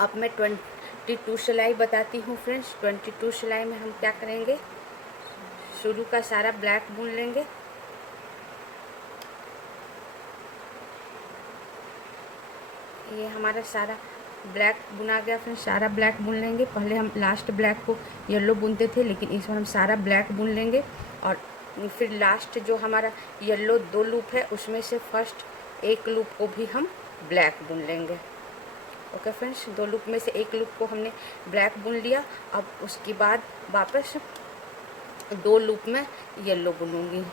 अब मैं 22 सिलाई बताती हूँ फ्रेंड्स। 22 सिलाई में हम क्या करेंगे, शुरू का सारा ब्लैक बुन लेंगे। ये हमारा सारा ब्लैक बुना गया फ्रेंड्स, सारा ब्लैक बुन लेंगे। पहले हम लास्ट ब्लैक को येलो बुनते थे, लेकिन इस बार हम सारा ब्लैक बुन लेंगे। और फिर लास्ट जो हमारा येलो 2 लूप है उसमें से फर्स्ट एक लूप को भी हम ब्लैक बुन लेंगे। ओके फ्रेंड्स, 2 लूप में से एक लूप को हमने ब्लैक बुन लिया। अब उसके बाद वापस 2 लूप में येलो बुनूंगी,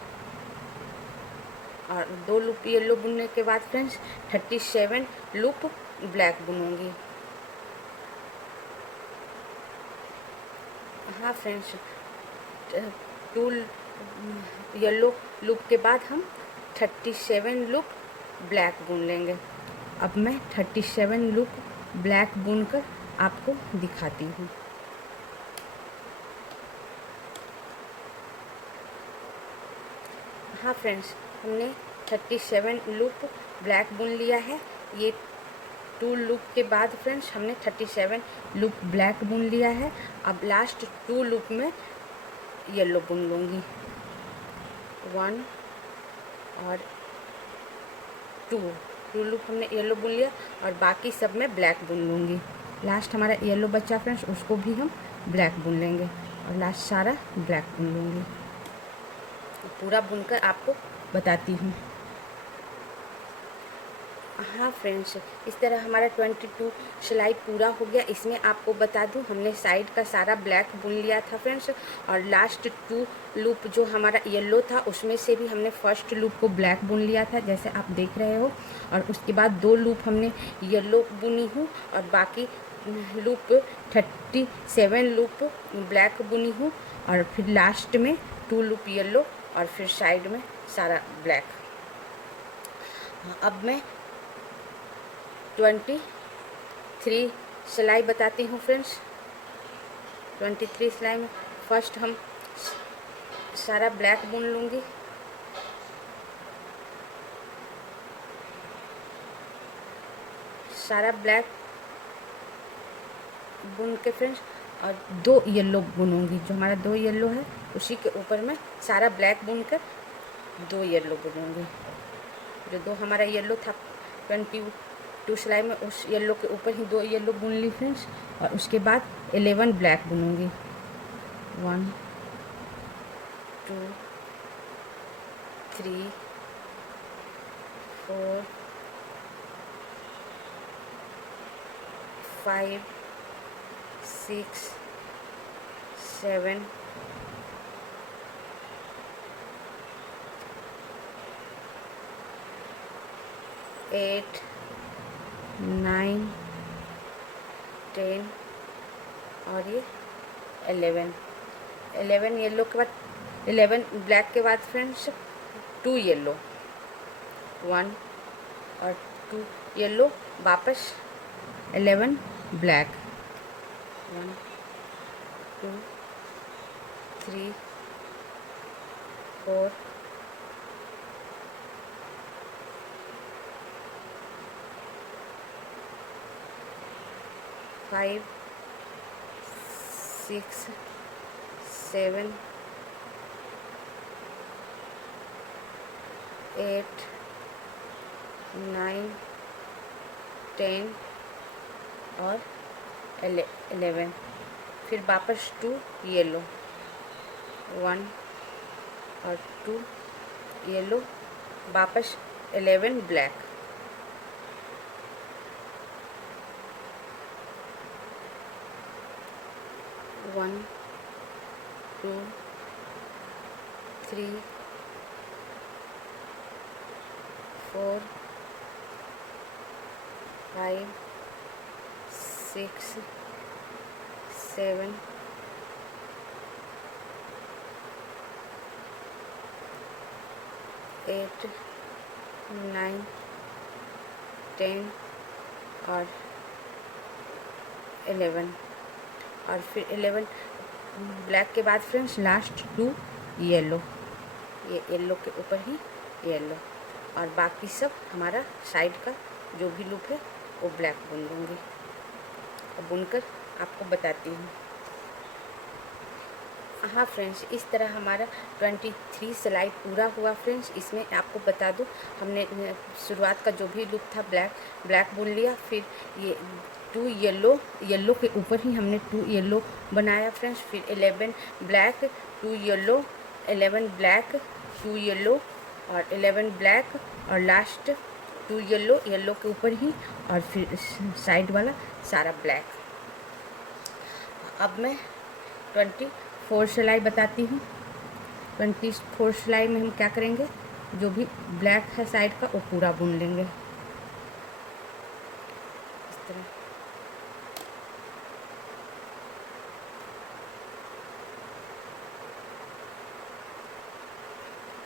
और 2 लूप येलो बुनने के बाद फ्रेंड्स 37 लूप ब्लैक बुनूंगी। हाँ फ्रेंड्स, 2 येलो लूप के बाद हम 37 लूप ब्लैक बुन लेंगे। अब मैं 37 लूप ब्लैक बुनकर आपको दिखाती हूँ। हाँ फ्रेंड्स, हमने 37 लूप ब्लैक बुन लिया है। ये 2 लूप के बाद फ्रेंड्स हमने 37 लूप ब्लैक बुन लिया है। अब लास्ट 2 लूप में येलो बुन लूँगी, 1 और 2 लूप हमने येलो बुन लिया, और बाकी सब में ब्लैक बुन लूँगी। लास्ट हमारा येलो बचा फ्रेंड्स, उसको भी हम ब्लैक बुन लेंगे, और लास्ट सारा ब्लैक बुन लूँगी। पूरा बुनकर आपको बताती हूँ। हाँ फ्रेंड्स, इस तरह हमारा 22 सिलाई पूरा हो गया। इसमें आपको बता दूँ, हमने साइड का सारा ब्लैक बुन लिया था फ्रेंड्स, और लास्ट 2 लूप जो हमारा येलो था उसमें से भी हमने फर्स्ट लूप को ब्लैक बुन लिया था, जैसे आप देख रहे हो। और उसके बाद 2 लूप हमने येलो बुनी हूँ, और बाकी लूप 37 लूप ब्लैक बुनी हूँ, और फिर लास्ट में 2 लूप येलो, और फिर साइड में सारा ब्लैक। अब मैं 23 सिलाई बताती हूँ फ्रेंड्स। 23 सिलाई में फर्स्ट हम सारा ब्लैक बुन लूँगी, सारा ब्लैक बुन के फ्रेंड्स, और 2 येलो बुनूंगी। जो हमारा 2 येलो है उसी के ऊपर मैं सारा ब्लैक बुन कर 2 येलो बुनूंगी। जो 2 हमारा येलो था 22 सिलाई में, उस येलो के ऊपर ही 2 येलो बुन ली फ्रेंड्स, और उसके बाद 11 ब्लैक बुनूंगी। 1 2 3 4 5 6 7 8 9 10 और ये 11 येलो के बाद 11 ब्लैक के बाद फ्रेंड्स 2 येलो, 1 और 2 येलो, वापस 11 ब्लैक, 1 2 3 4 5 6 7 8 9 10 और 11। फिर वापस 2 येलो, 1 और 2 येलो, वापस 11 ब्लैक, 1 2 3 4 5 6 7 8 9 10 और 11। और फिर 11 ब्लैक के बाद फ्रेंड्स लास्ट 2 येलो, ये येलो के ऊपर ही येलो, और बाकी सब हमारा साइड का जो भी लूप है वो ब्लैक बुन लूँगी। अब बुनकर आपको बताती हूँ। हाँ फ्रेंड्स, इस तरह हमारा 23 सिलाई पूरा हुआ फ्रेंड्स। इसमें आपको बता दूँ, हमने शुरुआत का जो भी लूप था ब्लैक बुन लिया, फिर ये 2 येलो के ऊपर ही हमने 2 येलो बनाया फ्रेंड्स, फिर 11 ब्लैक 2 येलो 11 ब्लैक 2 येलो और 11 ब्लैक और लास्ट 2 येलो के ऊपर ही, और फिर साइड वाला सारा ब्लैक। अब मैं 24 सिलाई बताती हूँ। 24 सिलाई में हम क्या करेंगे, जो भी ब्लैक है साइड का वो पूरा बुन लेंगे इस तरह।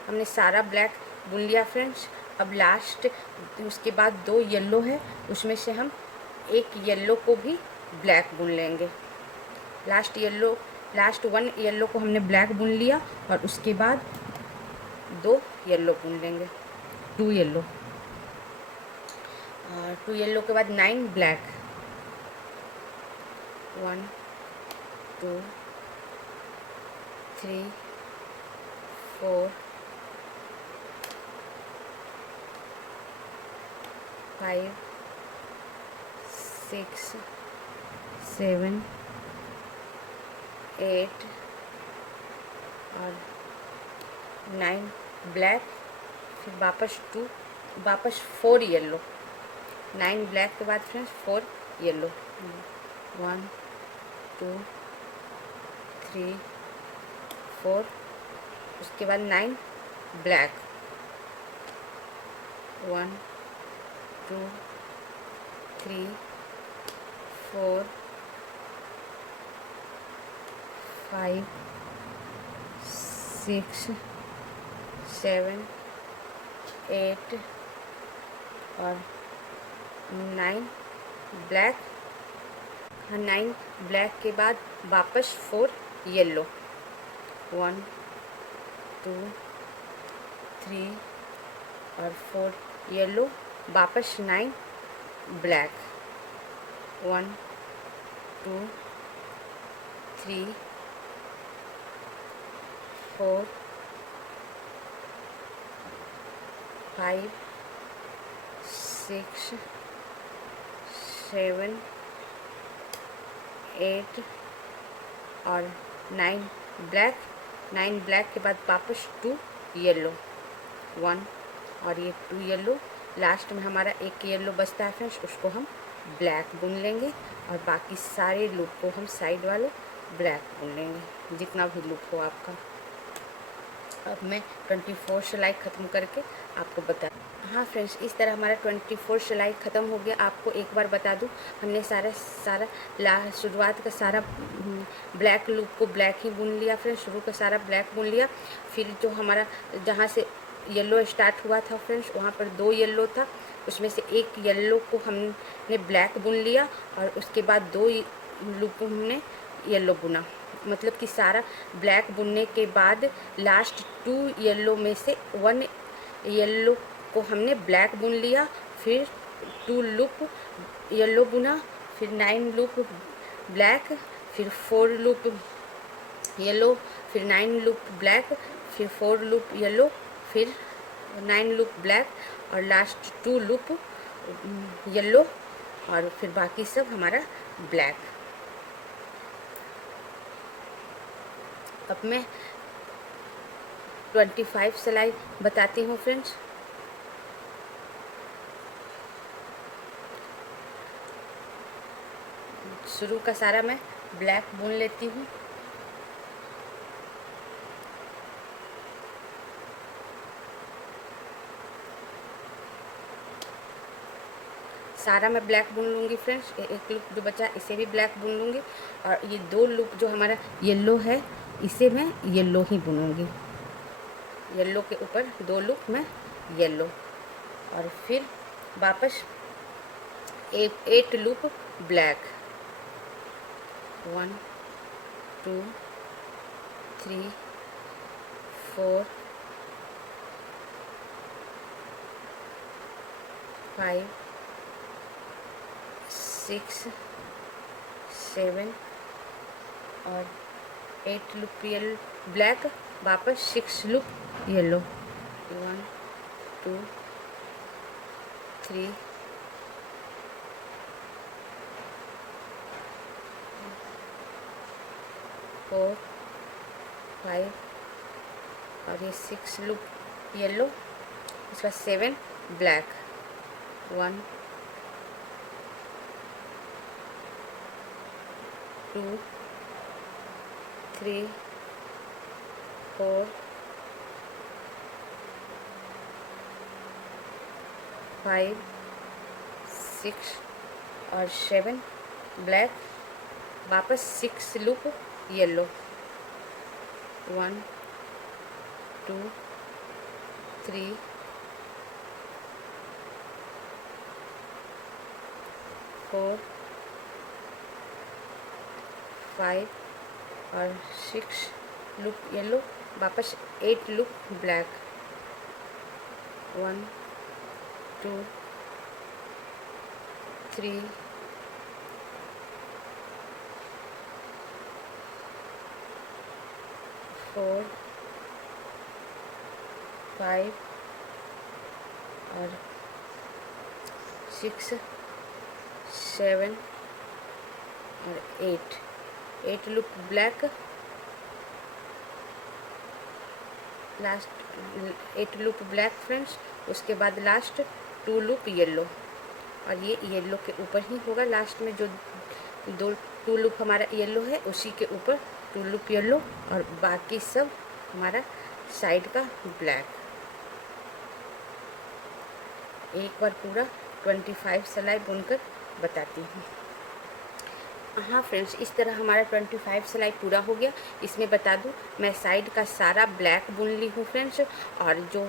हमने सारा ब्लैक बुन लिया फ्रेंड्स। अब लास्ट उसके बाद 2 येलो है, उसमें से हम एक येलो को भी ब्लैक बुन लेंगे। लास्ट 1 येलो को हमने ब्लैक बुन लिया और उसके बाद 2 येलो बुन लेंगे, 2 येलो, और 2 येलो के बाद 9 ब्लैक, 1 2 3 4 5 6 7 8 और 9 ब्लैक, फिर वापस 4 येलो। 9 ब्लैक के बाद फ्रेंड्स 4 येलो, 1 2 3 4, उसके बाद 9 ब्लैक, 1 2 3 4 5 6 7 8 और 9 ब्लैक। 9 ब्लैक के बाद वापस 4 येलो, 1 2 3 और 4 येलो, वापस 9 ब्लैक, 1 2 3 4 5 6 7 8 और 9 ब्लैक। 9 ब्लैक के बाद वापस 2 येलो, 1 और ये 2 येलो। लास्ट में हमारा एक येलो बचता है फ्रेंड्स, उसको हम ब्लैक बुन लेंगे और बाकी सारे लूप को हम साइड वाले ब्लैक बुन लेंगे, जितना भी लूप हो आपका। अब मैं 24 सिलाई ख़त्म करके आपको बता। हाँ फ्रेंड्स, इस तरह हमारा 24 सिलाई ख़त्म हो गया। आपको एक बार बता दूँ, हमने सारा शुरुआत का सारा ब्लैक लूप को ब्लैक ही बुन लिया फ्रेंड्स, शुरू का सारा ब्लैक बुन लिया। फिर जो हमारा जहाँ से येलो स्टार्ट हुआ था फ्रेंड्स, वहाँ पर 2 येलो था, उसमें से एक येलो को हमने ब्लैक बुन लिया और उसके बाद 2 लूप हमने येलो बुना। मतलब कि सारा ब्लैक बुनने के बाद लास्ट 2 येलो में से 1 येलो को हमने ब्लैक बुन लिया, फिर 2 लूप येलो बुना, फिर 9 लूप ब्लैक, फिर 4 लूप येलो, फिर 9 लूप ब्लैक, फिर 4 लूप येलो, फिर 9 लूप ब्लैक और लास्ट 2 लूप येलो और फिर बाकी सब हमारा ब्लैक। अब मैं 25 सिलाई बताती हूँ फ्रेंड्स। शुरू का सारा मैं ब्लैक बुन लेती हूँ। सारा मैं ब्लैक बुन लूँगी फ्रेंड्स। एक लूप जो बचा इसे भी ब्लैक बुन लूँगी और ये 2 लूप जो हमारा येलो है इसे मैं येलो ही बुनूँगी। येलो के ऊपर 2 लूप मैं येलो और फिर वापस 8 लूप ब्लैक, 1 2 3 4 5 6 7 और 8 लूप येलो ब्लैक, वापस 6 लूप येलो। 1 2 3 4 5 और ये 6 लूप येलो, उसका 7 ब्लैक। 1 2 3 4 5 6 और 7 ब्लैक, वापस 6 लूप येलो। 1 2 3 4 5 और 6 लूप येलो, वापस 8 लूप ब्लैक। 1 2 3 4 5 और 6 7 और 8 loop black, last 8 loop black friends. उसके बाद लास्ट 2 लूप येलो, और ये येलो के ऊपर ही होगा। लास्ट में जो 2 लूप हमारा येलो है उसी के ऊपर 2 लूप येलो, और बाकी सब हमारा साइड का ब्लैक। एक बार पूरा 25 सिलाई बुनकर बताती हूँ। हाँ फ्रेंड्स, इस तरह हमारा 25 सिलाई पूरा हो गया। इसमें बता दूँ, मैं साइड का सारा ब्लैक बुन ली हूँ फ्रेंड्स, और जो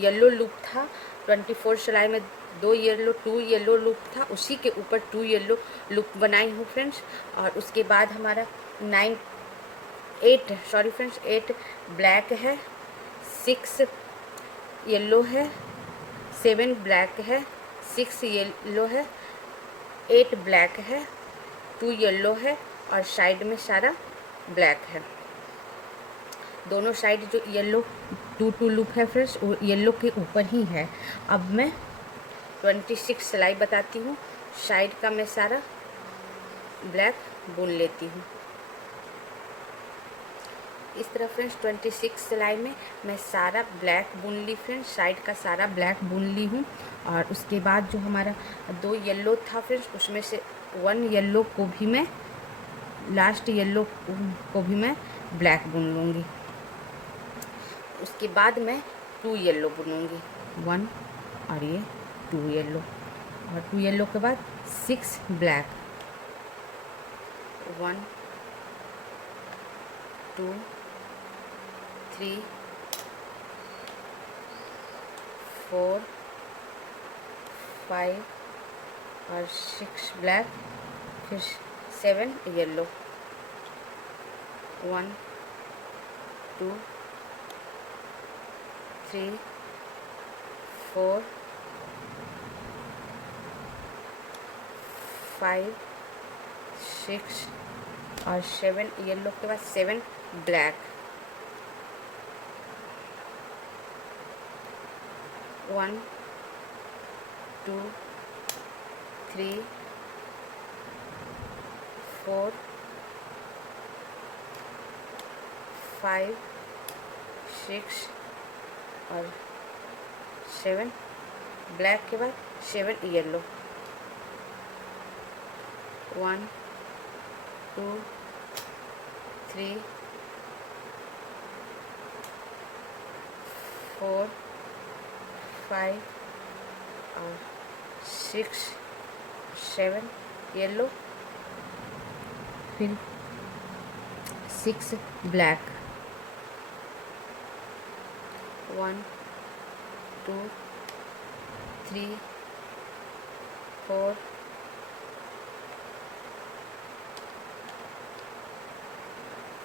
येलो लूप था 24 सिलाई में 2 येलो लूप था, उसी के ऊपर 2 येलो लूप बनाई हूँ फ्रेंड्स। और उसके बाद हमारा 8 ब्लैक है, 6 येलो है, 7 ब्लैक है, 6 येलो है, 8 ब्लैक है, 2 येलो है, और साइड में सारा ब्लैक है। दोनों साइड जो येलो 2 लूप है फ्रेंड्स, वो येलो के ऊपर ही है। अब मैं 26 सिलाई बताती हूँ। साइड का मैं सारा ब्लैक बुन लेती हूँ। इस तरह फ्रेंड्स 26 सिलाई में मैं सारा ब्लैक बुन ली फ्रेंड्स, साइड का सारा ब्लैक बुन ली हूँ। और उसके बाद जो हमारा 2 येलो था फ्रेंड्स, उसमें से 1 येलो को भी मैं, लास्ट येलो को भी मैं ब्लैक बुन लूँगी। उसके बाद मैं 2 येलो बुनूँगी, 1 और ये 2 येलो, और 2 येलो के बाद 6 ब्लैक। 1 2 3 4 5 और 6 ब्लैक, फिर 7 येलो। 1 2 3 4 5 6 और 7 येलो के बाद 7 ब्लैक। 1 2 3 4 5 6 और 7 ब्लैक के बाद 7 येलो। 1 2 3 4 5 और 6 7 येलो, फिर 6 ब्लैक। 1 2 3 4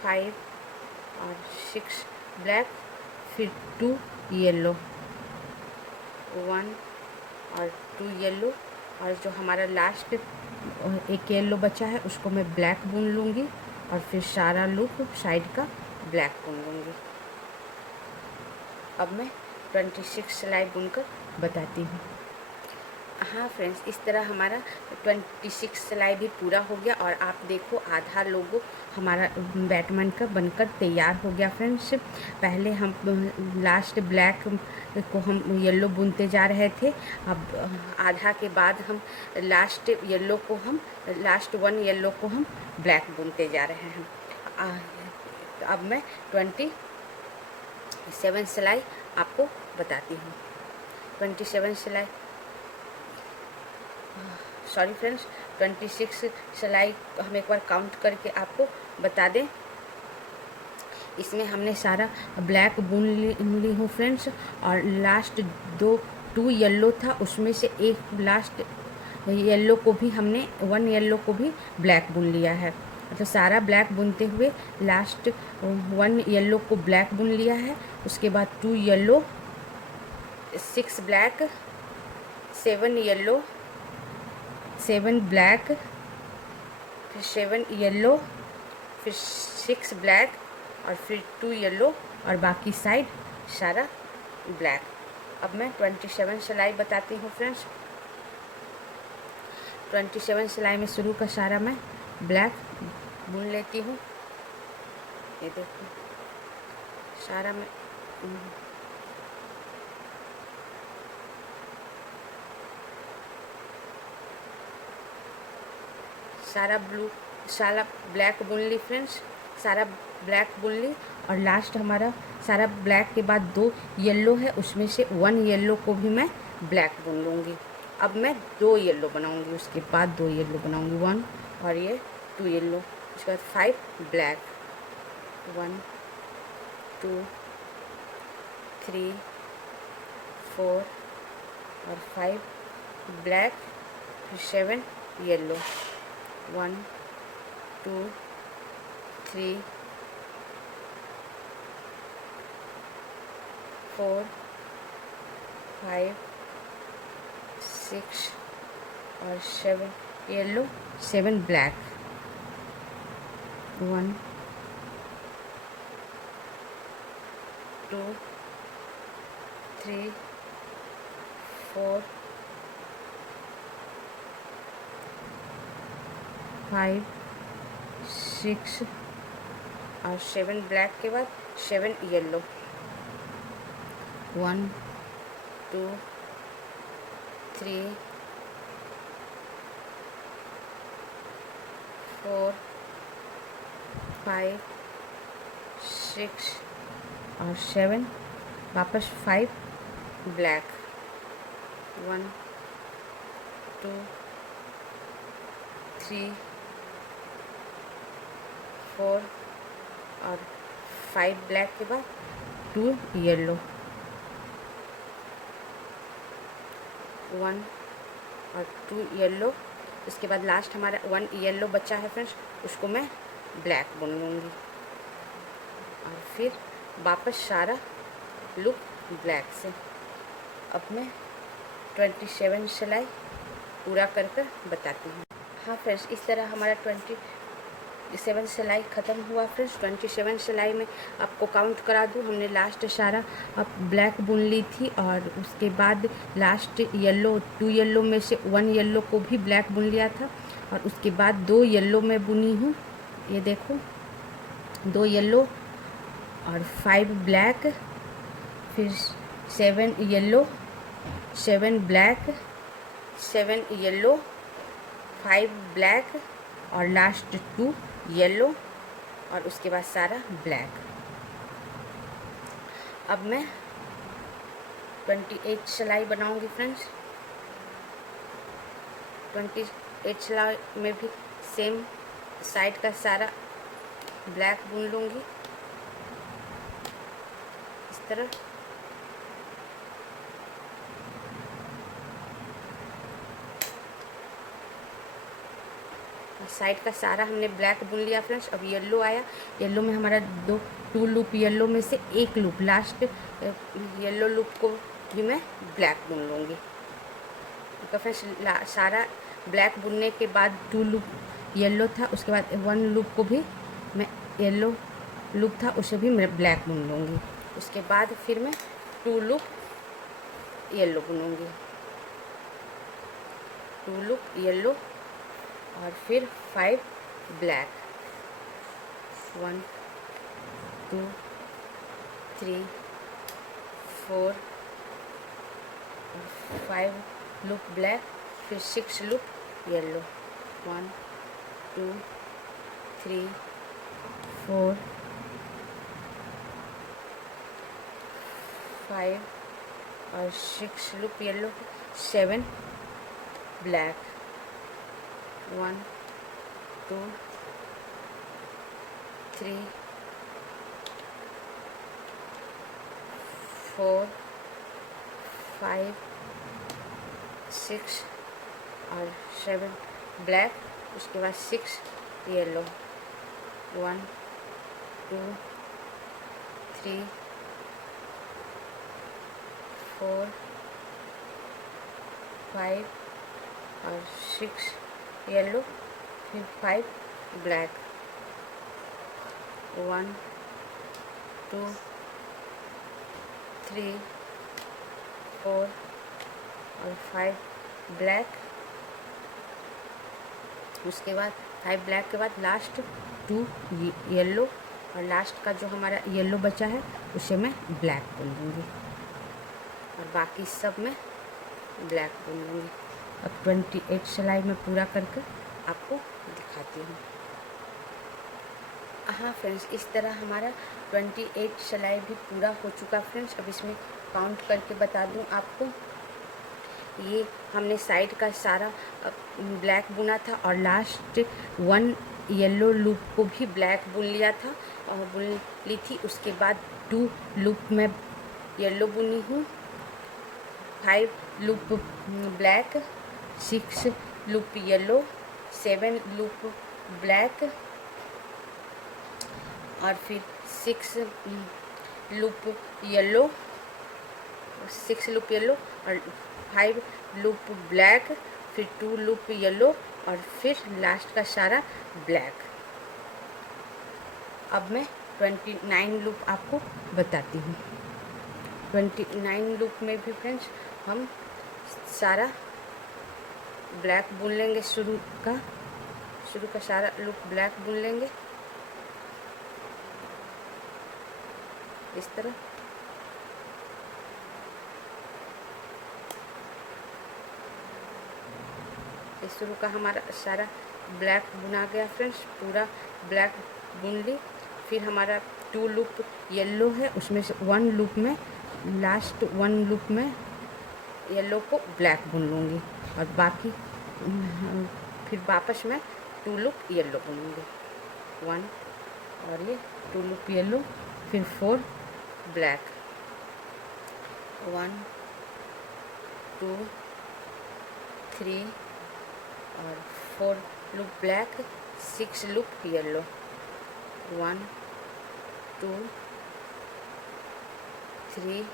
5 और 6 ब्लैक, फिर 2 येलो। 1 और 2 येलो, और जो हमारा लास्ट एक येलो बचा है उसको मैं ब्लैक बुन लूँगी और फिर सारा लूप साइड का ब्लैक बुन लूँगी। अब मैं 26 सिलाई बुनकर बताती हूँ। हाँ फ्रेंड्स, इस तरह हमारा 26 सिलाई भी पूरा हो गया और आप देखो आधा लोगो हमारा बैटमैन का बनकर तैयार हो गया फ्रेंड्स। पहले हम लास्ट ब्लैक को हम येलो बुनते जा रहे थे, अब आधा के बाद हम लास्ट वन येलो को हम ब्लैक बुनते जा रहे हैं। तो अब मैं 27 सिलाई आपको बताती हूँ। 27 सिलाई सॉरी फ्रेंड्स, 26 सिलाई हम एक बार काउंट करके आपको बता दें। इसमें हमने सारा ब्लैक बुन ली हूँ फ्रेंड्स, और लास्ट टू येलो था उसमें से एक लास्ट येलो को भी हमने वन येलो को भी ब्लैक बुन लिया है। तो सारा ब्लैक बुनते हुए लास्ट वन येलो को ब्लैक बुन लिया है, उसके बाद 2 येलो, 6 ब्लैक, 7 येलो, 7 ब्लैक, फिर 7 येलो, फिर 6 ब्लैक और फिर 2 येलो और बाकी साइड सारा ब्लैक। अब मैं 27 सिलाई बताती हूँ फ्रेंड्स। 27 सिलाई में शुरू का सारा मैं ब्लैक बुन लेती हूँ। ये देखो सारा मैं सारा ब्लैक बुन ली फ्रेंड्स, सारा ब्लैक बुन ली और लास्ट हमारा सारा ब्लैक के बाद 2 येलो है, उसमें से 1 येलो को भी मैं ब्लैक बुन लूँगी। अब मैं 2 येलो बनाऊँगी, उसके बाद 2 येलो बनाऊँगी, 1 और ये 2 येलो, उसके बाद 5 ब्लैक, 1 2 3 4 और 5 ब्लैक, फिर 7 येलो, 1 2 3 4 5 6 और 7 येलो, 7 ब्लैक, 1 2 3 4 5 6 और 7 ब्लैक के बाद 7 येलो, 1 2 3 4 5 6 और 7 वापस 5 ब्लैक, 1 2 3 4 और 5 ब्लैक के बाद 2 येलो, 1 और 2 येलो, इसके बाद लास्ट हमारा 1 येलो बचा है फ्रेंड्स, उसको मैं ब्लैक बुन लूँगी और फिर वापस सारा लुक ब्लैक से। अब मैं 27 सिलाई पूरा कर बताती हूँ। हाँ फ्रेंड्स, इस तरह हमारा 27 सिलाई ख़त्म हुआ फ्रेंड्स। 27 सिलाई में आपको काउंट करा दूँ, हमने लास्ट सारा अब ब्लैक बुन ली थी और उसके बाद लास्ट येलो 2 येलो में से 1 येलो को भी ब्लैक बुन लिया था और उसके बाद 2 येलो में बुनी हूँ। ये देखो 2 येलो और 5 ब्लैक, फिर 7 येलो, 7 ब्लैक, 7 येलो, 5 ब्लैक और लास्ट 2 येलो और उसके बाद सारा ब्लैक। अब मैं 28 सिलाई बनाऊंगी फ्रेंड्स। 28 सिलाई में भी सेम साइड का सारा ब्लैक बुन लूँगी इस तरह। साइड का सारा हमने ब्लैक बुन लिया फ्रेंड्स। अब येलो आया, येलो में हमारा 2 लूप येलो में से एक लूप लास्ट येलो लूप को भी मैं ब्लैक बुन लूँगी। तो फ्रेंड्स सारा ब्लैक बुनने के बाद 2 लूप येलो था, उसके बाद 1 लूप को भी मैं येलो लूप था उसे भी मैं ब्लैक बुन लूँगी। उसके बाद फिर मैं 2 लूप येलो बुनूँगी, 2 लूप येलो और फिर 5 ब्लैक, 1 2 3 4 5 लूप ब्लैक, फिर 6 लूप येलो, 1 2 3 4 5 और 6 लूप येलो, 7 ब्लैक, 1 2 3 4 5 6 और 7 ब्लैक, उसके बाद 6 येलो, 1 2 3 4 5 और 6 येलो, फिर 5 ब्लैक, 1 2 3 4 और 5 ब्लैक। उसके बाद 5 ब्लैक के बाद लास्ट 2 येलो, और लास्ट का जो हमारा येलो बचा है उसे मैं ब्लैक बुन लूँगी और बाकी सब मैं ब्लैक बुन लूँगी। अब 28 सिलाई में पूरा करके आपको दिखाती हूँ। हाँ फ्रेंड्स, इस तरह हमारा 28 सिलाई भी पूरा हो चुका फ्रेंड्स। अब इसमें काउंट करके बता दूँ आपको, ये हमने साइड का सारा ब्लैक बुना था और लास्ट 1 येलो लूप को भी ब्लैक बुन लिया था और बुन ली थी। उसके बाद 2 लूप में येलो बुनी हूँ, 5 loop black, 6 loop yellow, 7 loop black और फिर 6 लूप येलो, 6 लूप येलो और 5 लूप ब्लैक, फिर 2 लूप येलो और फिर लास्ट का सारा ब्लैक। अब मैं 29 लूप आपको बताती हूँ। 29 लूप में भी फ्रेंड्स हम सारा ब्लैक बुन लेंगे, शुरू का सारा लूप ब्लैक बुन लेंगे इस तरह। इस शुरू का हमारा सारा ब्लैक बुना गया फ्रेंड्स, पूरा ब्लैक बुन ली। फिर हमारा 2 लूप येलो है, उसमें से 1 लूप में लास्ट 1 लूप में येलो को ब्लैक बुन लूँगी और बाकी फिर वापस मैं 2 लूप येलो बुनूँगी, 1 और ये 2 लूप येलो, फिर 4 ब्लैक, 1 2 3 और 4 लूप ब्लैक, 6 लूप येलो, 1 2 3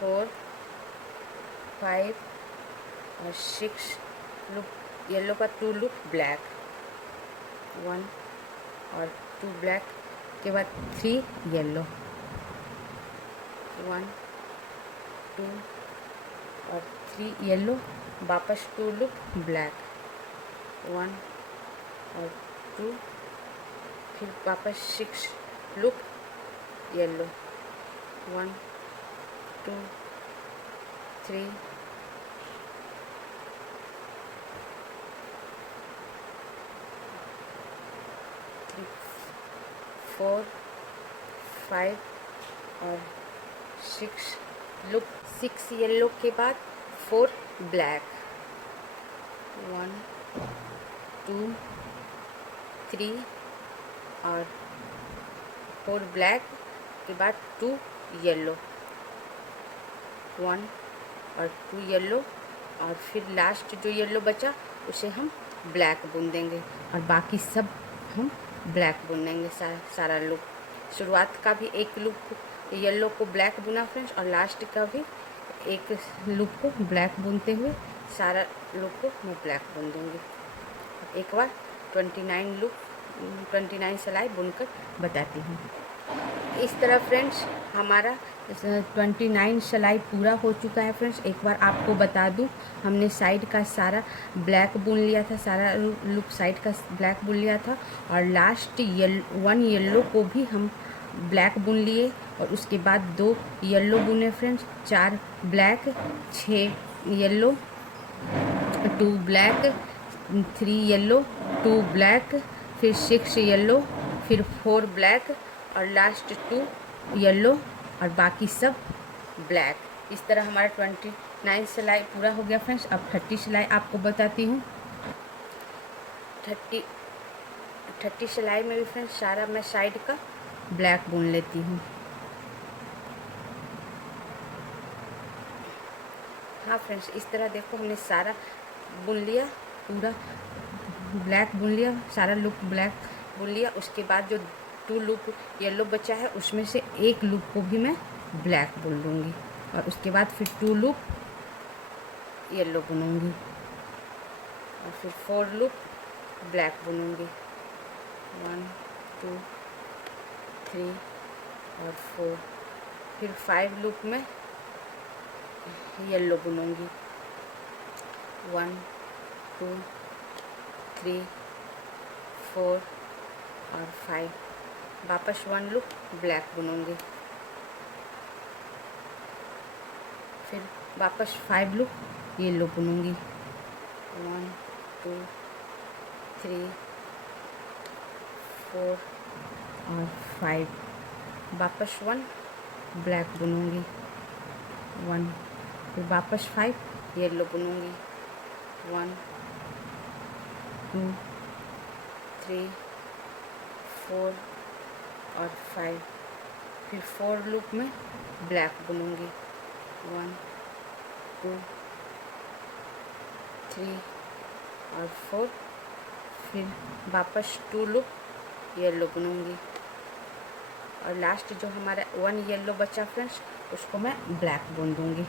4 5 और 6 लूप येलो का 2 लूप ब्लैक, 1 और 2 ब्लैक के बाद 3 येलो, 1 2 और 3 येलो, वापस 2 लूप ब्लैक, 1 और 2, फिर वापस 6 लूप येलो, 1 2 3 4 5 और 6 लूप, 6 येलो के बाद 4 ब्लैक, 1 2 3 और 4 ब्लैक के बाद 2 येलो, 1 और 2 येलो और फिर लास्ट जो येलो बचा उसे हम ब्लैक बुन देंगे और बाकी सब हम ब्लैक बुन देंगे सारा लूप। शुरुआत का भी एक लूप येलो को ब्लैक बुना फ्रेंड्स और लास्ट का भी एक लूप को ब्लैक बुनते हुए सारा लूप को मैं ब्लैक बुन दूँगी। एक बार 29 सिलाई बुनकर बताती हूँ। इस तरह फ्रेंड्स हमारा 29 सिलाई पूरा हो चुका है। फ्रेंड्स एक बार आपको बता दूं, हमने साइड का सारा ब्लैक बुन लिया था, सारा लूप साइड का ब्लैक बुन लिया था और लास्ट वन येलो को भी हम ब्लैक बुन लिए और उसके बाद 2 येलो बुने friends, 4 black, 6 yellow, 2 black, 3 yellow, 2 black, फिर 6 येलो, फिर 4 ब्लैक और लास्ट 2 येलो और बाकी सब ब्लैक। इस तरह हमारा 29 सिलाई पूरा हो गया फ्रेंड्स। अब 30 सिलाई आपको बताती हूँ। 30 सिलाई में भी फ्रेंड्स सारा मैं साइड का ब्लैक बुन लेती हूँ। हाँ फ्रेंड्स, इस तरह देखो हमने सारा बुन लिया, पूरा ब्लैक बुन लिया, सारा लूप ब्लैक बुन लिया। उसके बाद जो 2 लूप येलो बचा है उसमें से एक लूप को भी मैं ब्लैक बुन लूँगी और उसके बाद फिर 2 लूप येलो बुनूँगी और फिर 4 लूप ब्लैक बुनूँगी, 1 2 3 और 4। फिर 5 लूप में येलो बुनूँगी, 1 2 3 4 और 5। वापस 1 लूप ब्लैक बुनूँगी, फिर वापस 5 लूप येलो बुनूँगी, 1 2 3 4 और 5। वापस 1 ब्लैक बुनूँगी, 1, फिर वापस 5 येलो बुनूँगी, 1 2 3 4 और 5। फिर 4 लूप में ब्लैक बुनूँगी, 1 2 3 और 4। फिर वापस 2 लूप येलो बुनूँगी और लास्ट जो हमारा 1 येलो बचा फ्रेंड्स उसको मैं ब्लैक बुन दूँगी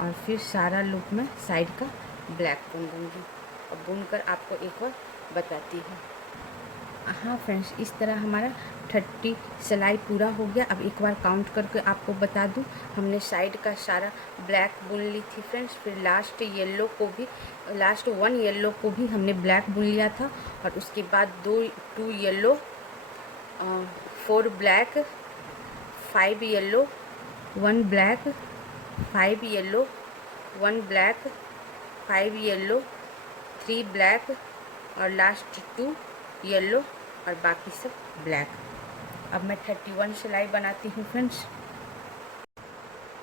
और फिर सारा लूप में साइड का ब्लैक बुन दूँगी और बुनकर आपको एक बार बताती हूँ। हाँ फ्रेंड्स, इस तरह हमारा 30 सिलाई पूरा हो गया। अब एक बार काउंट करके आपको बता दूँ, हमने साइड का सारा ब्लैक बुन ली थी फ्रेंड्स। फिर लास्ट येलो को भी, लास्ट 1 येलो को भी हमने ब्लैक बुन लिया था और उसके बाद 2 yellow, 4 black, 5 yellow, 1 black, 5 yellow, 1 black, 5 yellow, 3 black और लास्ट 2 येलो और बाकी सब ब्लैक। अब मैं 31 सिलाई बनाती हूँ फ्रेंड्स।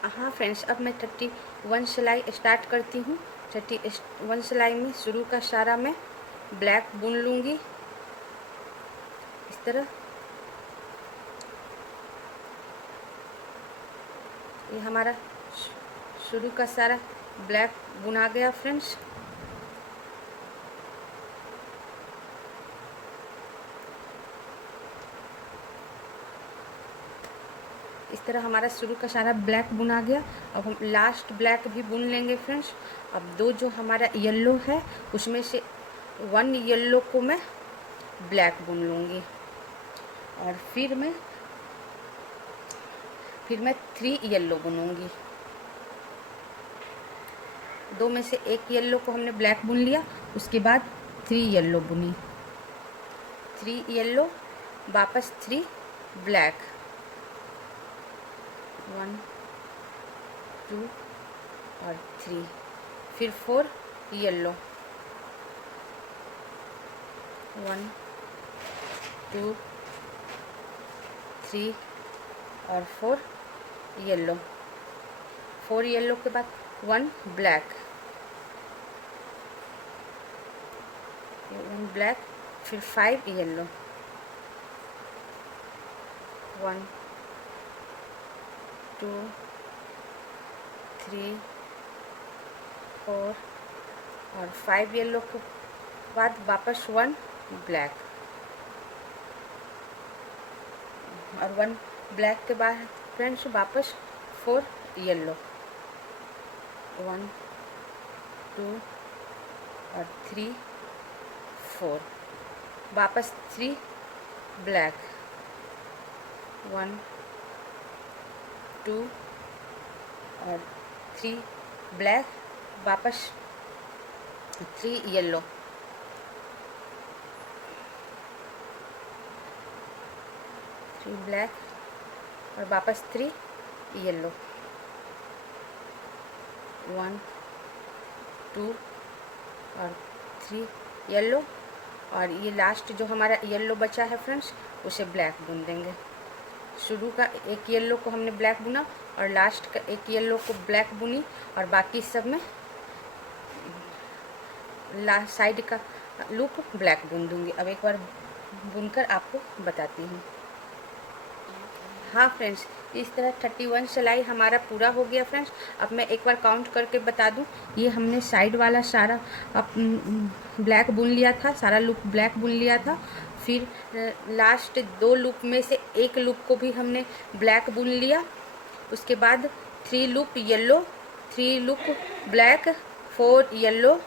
हाँ फ्रेंड्स, अब मैं 31 सिलाई स्टार्ट करती हूँ। 31 सिलाई में शुरू का सारा मैं ब्लैक बुन लूँगी इस तरह। ये हमारा शुरू का सारा ब्लैक बुना गया फ्रेंड्स। इस तरह हमारा शुरू का सारा ब्लैक बुना गया। अब हम लास्ट ब्लैक भी बुन लेंगे फ्रेंड्स। अब 2 जो हमारा येलो है उसमें से 1 येलो को मैं ब्लैक बुन लूँगी और फिर मैं 3 येलो बुनूँगी। 2 में से 1 येलो को हमने ब्लैक बुन लिया, उसके बाद 3 येलो बुनी, 3 येलो, वापस 3 ब्लैक, 1 2 और 3, फिर 4 येलो, 1 2 3 और 4 येलो, 4 येलो के बाद 1 ब्लैक, 1 ब्लैक, फिर 5 येलो, 1 2 3 4 और 5 येलो के बाद वापस 1 ब्लैक और 1 ब्लैक के बाद फ्रेंड्स वापस 4 येलो, 1 2 और 3 4, वापस 3 ब्लैक, 1 2 और 3 ब्लैक, वापस 3 येलो, 3 ब्लैक और वापस 3 येलो, 1 2 और 3 येलो, और ये लास्ट जो हमारा येलो बचा है फ्रेंड्स उसे ब्लैक बुन देंगे। शुरू का एक येलो को हमने ब्लैक बुना और लास्ट का एक येलो को ब्लैक बुनी, और बाकी सब में लास्ट साइड का लूप ब्लैक बुन दूंगी। अब एक बार बुनकर आपको बताती हूँ। हाँ फ्रेंड्स, इस तरह 31 सिलाई हमारा पूरा हो गया फ्रेंड्स। अब मैं एक बार काउंट करके बता दूँ, ये हमने साइड वाला सारा ब्लैक बुन लिया था, सारा लूप ब्लैक बुन लिया था। फिर लास्ट 2 लूप में से एक लूप को भी हमने ब्लैक बुन लिया। उसके बाद 3 loop yellow, 3 loop black, 4 yellow,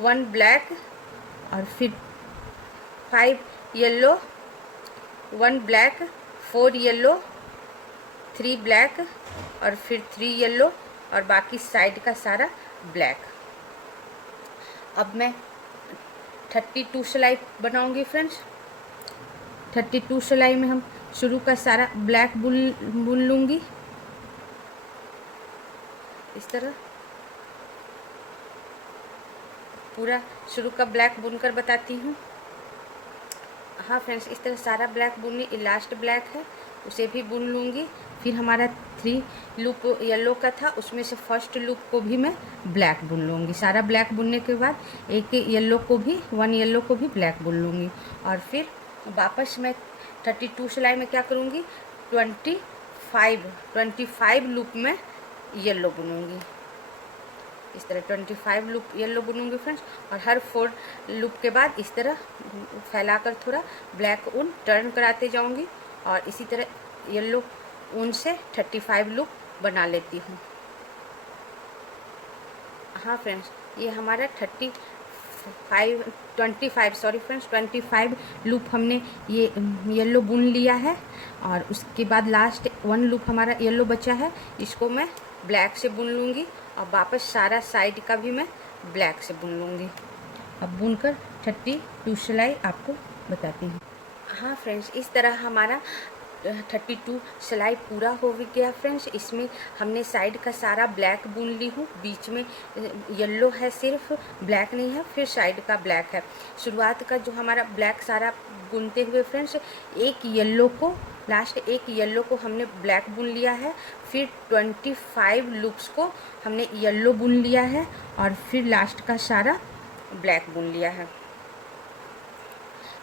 1 black, और फिर 5 येलो, 1 ब्लैक, 4 येलो, 3 ब्लैक, और फिर 3 येलो, और बाकी साइड का सारा ब्लैक। अब मैं 32 सिलाई बनाऊंगी फ्रेंड्स। 32 सिलाई में हम शुरू का सारा ब्लैक बुन लूंगी इस तरह। पूरा शुरू का ब्लैक बुनकर बताती हूँ। हाँ फ्रेंड्स, इस तरह सारा ब्लैक बुननी, लास्ट ब्लैक है उसे भी बुन लूँगी। फिर हमारा 3 लूप येलो का था, उसमें से फर्स्ट लूप को भी मैं ब्लैक बुन लूँगी। सारा ब्लैक बुनने के बाद एक येलो को भी, 1 येलो को भी ब्लैक बुन लूँगी। और फिर वापस मैं 32 सिलाई में क्या करूँगी, 25 लूप में येलो बुनूँगी। इस तरह 25 लूप येलो बुनूंगी फ्रेंड्स। और हर 4 लूप के बाद इस तरह फैलाकर थोड़ा ब्लैक ऊन टर्न कराते जाऊंगी, और इसी तरह येलो ऊन से 35 लूप बना लेती हूँ। हाँ फ्रेंड्स, ये हमारा 25 लूप हमने ये येलो बुन लिया है। और उसके बाद लास्ट 1 लूप हमारा येलो बचा है, इसको मैं ब्लैक से बुन लूँगी, और वापस सारा साइड का भी मैं ब्लैक से बुन लूँगी। अब बुनकर 32 सिलाई आपको बताती हूँ। हाँ फ्रेंड्स, इस तरह हमारा 32 सिलाई पूरा हो गया फ्रेंड्स। इसमें हमने साइड का सारा ब्लैक बुन ली हूँ, बीच में येलो है, सिर्फ ब्लैक नहीं है, फिर साइड का ब्लैक है। शुरुआत का जो हमारा ब्लैक सारा बुनते हुए फ्रेंड्स, एक येलो को, लास्ट एक येलो को हमने ब्लैक बुन लिया है। फिर 25 लूप्स को हमने येलो बुन लिया है, और फिर लास्ट का सारा ब्लैक बुन लिया है।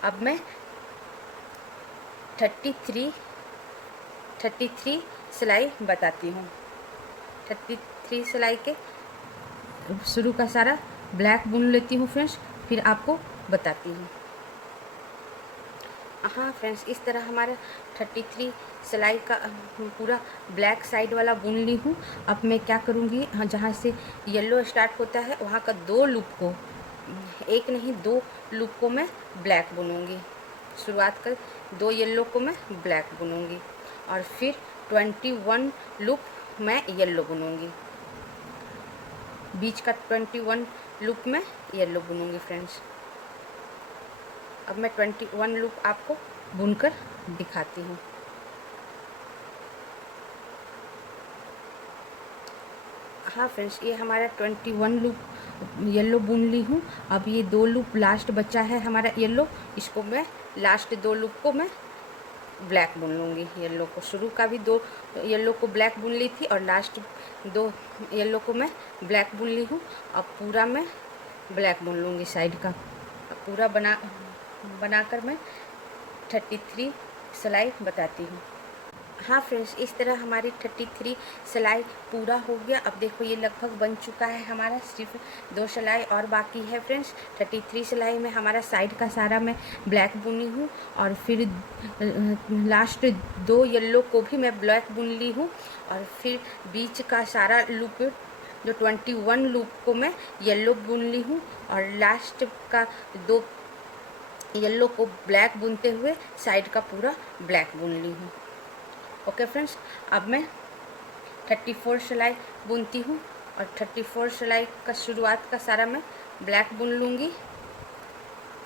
अब मैं 33 सिलाई बताती हूँ। 33 सिलाई के शुरू का सारा ब्लैक बुन लेती हूँ फ्रेंड्स, फिर आपको बताती हूँ। हाँ फ्रेंड्स, इस तरह हमारा 33 सिलाई का पूरा ब्लैक साइड वाला बुन ली हूँ। अब मैं क्या करूँगी, हाँ, जहाँ से येलो स्टार्ट होता है वहाँ का 2 लूप को, एक नहीं 2 लूप को मैं ब्लैक बुनूँगी। शुरुआत कर 2 येलो को मैं ब्लैक बुनूँगी, और फिर 21 लूप मैं येलो बुनूँगी। बीच का 21 लूप में येलो बुनूँगी फ्रेंड्स। अब मैं 21 लूप आपको बुनकर दिखाती हूँ। हाँ फ्रेंड्स, ये हमारा 21 लूप येलो बुन ली हूँ। अब ये 2 लूप लास्ट बचा है हमारा येलो, इसको मैं लास्ट 2 लूप को मैं ब्लैक बुन लूँगी। येलो को, शुरू का भी 2 येलो को ब्लैक बुन ली थी, और लास्ट 2 येलो को मैं ब्लैक बुन ली हूँ। अब पूरा मैं ब्लैक बुन लूँगी साइड का। अब पूरा बनाकर मैं 33 सिलाई बताती हूँ। हाँ फ्रेंड्स, इस तरह हमारी 33 सिलाई पूरा हो गया। अब देखो ये लगभग बन चुका है हमारा, सिर्फ 2 सिलाई और बाकी है फ्रेंड्स। 33 सिलाई में हमारा साइड का सारा मैं ब्लैक बुनी हूँ और फिर लास्ट 2 येलो को भी मैं ब्लैक बुन ली हूँ और फिर बीच का सारा लूप जो 21 लूप को मैं येलो बुन ली हूँ और लास्ट का 2 येलो को ब्लैक बुनते हुए साइड का पूरा ब्लैक बुन ली हूँ। ओके फ्रेंड्स, अब मैं 34 सिलाई बुनती हूँ और 34 सिलाई का शुरुआत का सारा मैं ब्लैक बुन लूँगी।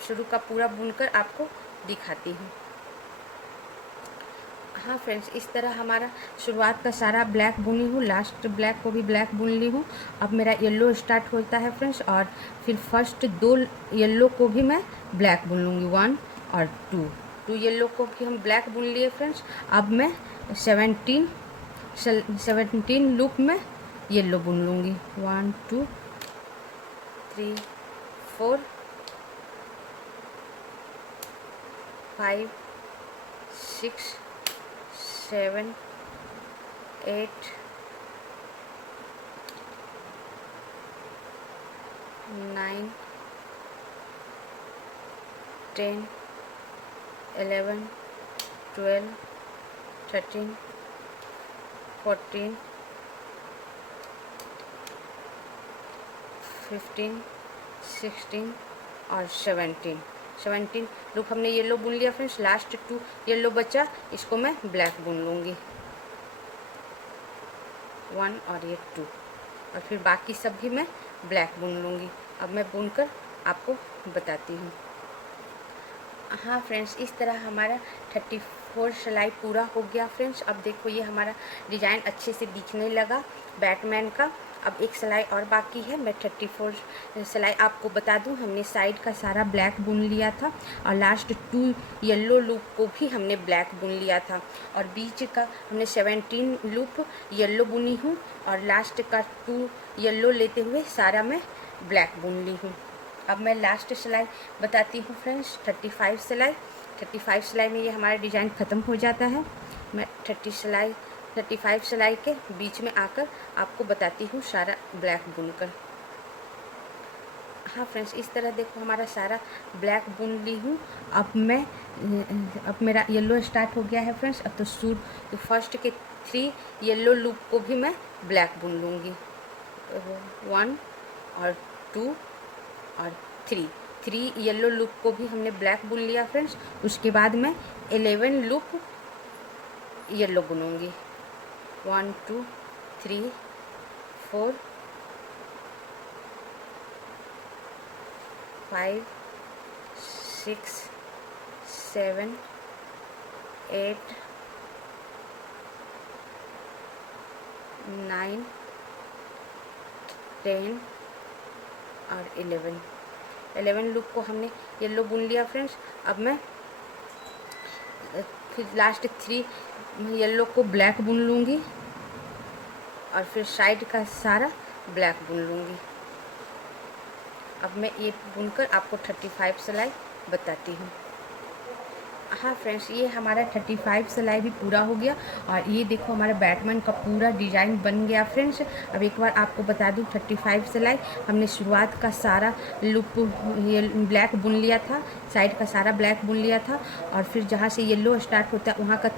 शुरू का पूरा बुनकर आपको दिखाती हूँ। हाँ फ्रेंड्स, इस तरह हमारा शुरुआत का सारा ब्लैक बुनी हूँ, लास्ट ब्लैक को भी ब्लैक बुन ली हूँ। अब मेरा येलो स्टार्ट होता है फ्रेंड्स और फिर फर्स्ट 2 येलो को भी मैं ब्लैक बुन लूँगी, 1 और 2 येलो को भी हम ब्लैक बुन लिए फ्रेंड्स। अब मैं 17 लूप में येलो बुन लूँगी, 1 2 3 4 5 6 7 8 9 10 11 12 13 14 15 16 और 17 लूप हमने येलो बुन लिया फ्रेंड्स। लास्ट 2 येलो बचा, इसको मैं ब्लैक बुन लूँगी, 1 और ये 2 और फिर बाकी सब भी मैं ब्लैक बुन लूँगी। अब मैं बुनकर आपको बताती हूँ। हाँ फ्रेंड्स, इस तरह हमारा 34 सिलाई पूरा हो गया फ्रेंड्स। अब देखो ये हमारा डिज़ाइन अच्छे से दिखने लगा बैटमैन का। अब एक सिलाई और बाकी है। मैं 34 सिलाई आपको बता दूं, हमने साइड का सारा ब्लैक बुन लिया था और लास्ट 2 येलो लूप को भी हमने ब्लैक बुन लिया था और बीच का हमने 17 लूप येलो बुनी हूँ और लास्ट का 2 येलो लेते हुए सारा मैं ब्लैक बुन ली हूँ। अब मैं लास्ट सिलाई बताती हूँ फ्रेंड्स, 35 सिलाई में ये हमारा डिज़ाइन ख़त्म हो जाता है। मैं 35 सिलाई के बीच में आकर आपको बताती हूँ सारा ब्लैक बुनकर। हाँ फ्रेंड्स, इस तरह देखो हमारा सारा ब्लैक बुन ली हूँ। अब मेरा येलो स्टार्ट हो गया है फ्रेंड्स। अब तो फर्स्ट के 3 येलो लूप को भी मैं ब्लैक बुन लूँगी, 1 और 2 और 3 येलो लूप को भी हमने ब्लैक बुन लिया फ्रेंड्स। उसके बाद मैं 11 लूप येलो बुनूंगी, 1 2 3 4 5 6 7 8 9 10 और 11 लूप को हमने येलो बुन लिया फ्रेंड्स। अब मैं फिर लास्ट 3 येलो को ब्लैक बुन लूँगी और फिर साइड का सारा ब्लैक बुन लूँगी। अब मैं ये बुनकर आपको 35 सिलाई बताती हूँ। हाँ फ्रेंड्स, ये हमारा 35 सिलाई भी पूरा हो गया और ये देखो हमारा बैटमैन का पूरा डिज़ाइन बन गया फ्रेंड्स। अब एक बार आपको बता दूँ, 35 सिलाई हमने शुरुआत का सारा लूप ये ब्लैक बुन लिया था, साइड का सारा ब्लैक बुन लिया था और फिर जहाँ से येलो स्टार्ट होता है वहाँ का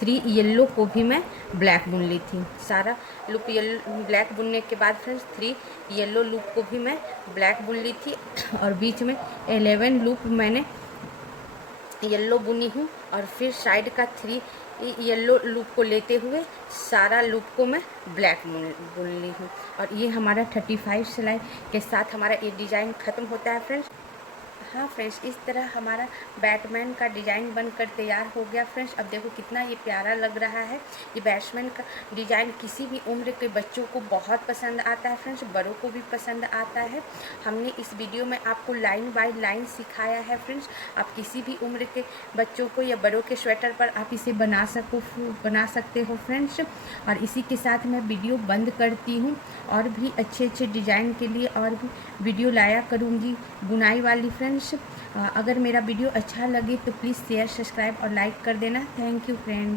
3 येलो को भी मैं ब्लैक बुन ली थी। सारा लूप येलो ब्लैक बुनने के बाद फ्रेंड्स 3 येलो लूप को भी मैं ब्लैक बुन ली थी और बीच में 11 लूप मैंने येलो बुनी हूँ और फिर साइड का 3 येलो लूप को लेते हुए सारा लूप को मैं ब्लैक बुन ली हूँ और ये हमारा 35 सिलाई के साथ हमारा ये डिज़ाइन ख़त्म होता है फ्रेंड्स। हाँ फ्रेंड्स, इस तरह हमारा बैटमैन का डिज़ाइन बनकर तैयार हो गया फ्रेंड्स। अब देखो कितना ये प्यारा लग रहा है। ये बैटमैन का डिज़ाइन किसी भी उम्र के बच्चों को बहुत पसंद आता है फ्रेंड्स, बड़ों को भी पसंद आता है। हमने इस वीडियो में आपको लाइन बाय लाइन सिखाया है फ्रेंड्स। आप किसी भी उम्र के बच्चों को या बड़ों के स्वेटर पर आप इसे बना सकते हो फ्रेंड्स। और इसी के साथ मैं वीडियो बंद करती हूँ। और भी अच्छे अच्छे डिज़ाइन के लिए और भी वीडियो लाया करूँगी बुनाई वाली फ्रेंड्स। अगर मेरा वीडियो अच्छा लगे तो प्लीज़ शेयर, सब्सक्राइब और लाइक कर देना। Thank you friends.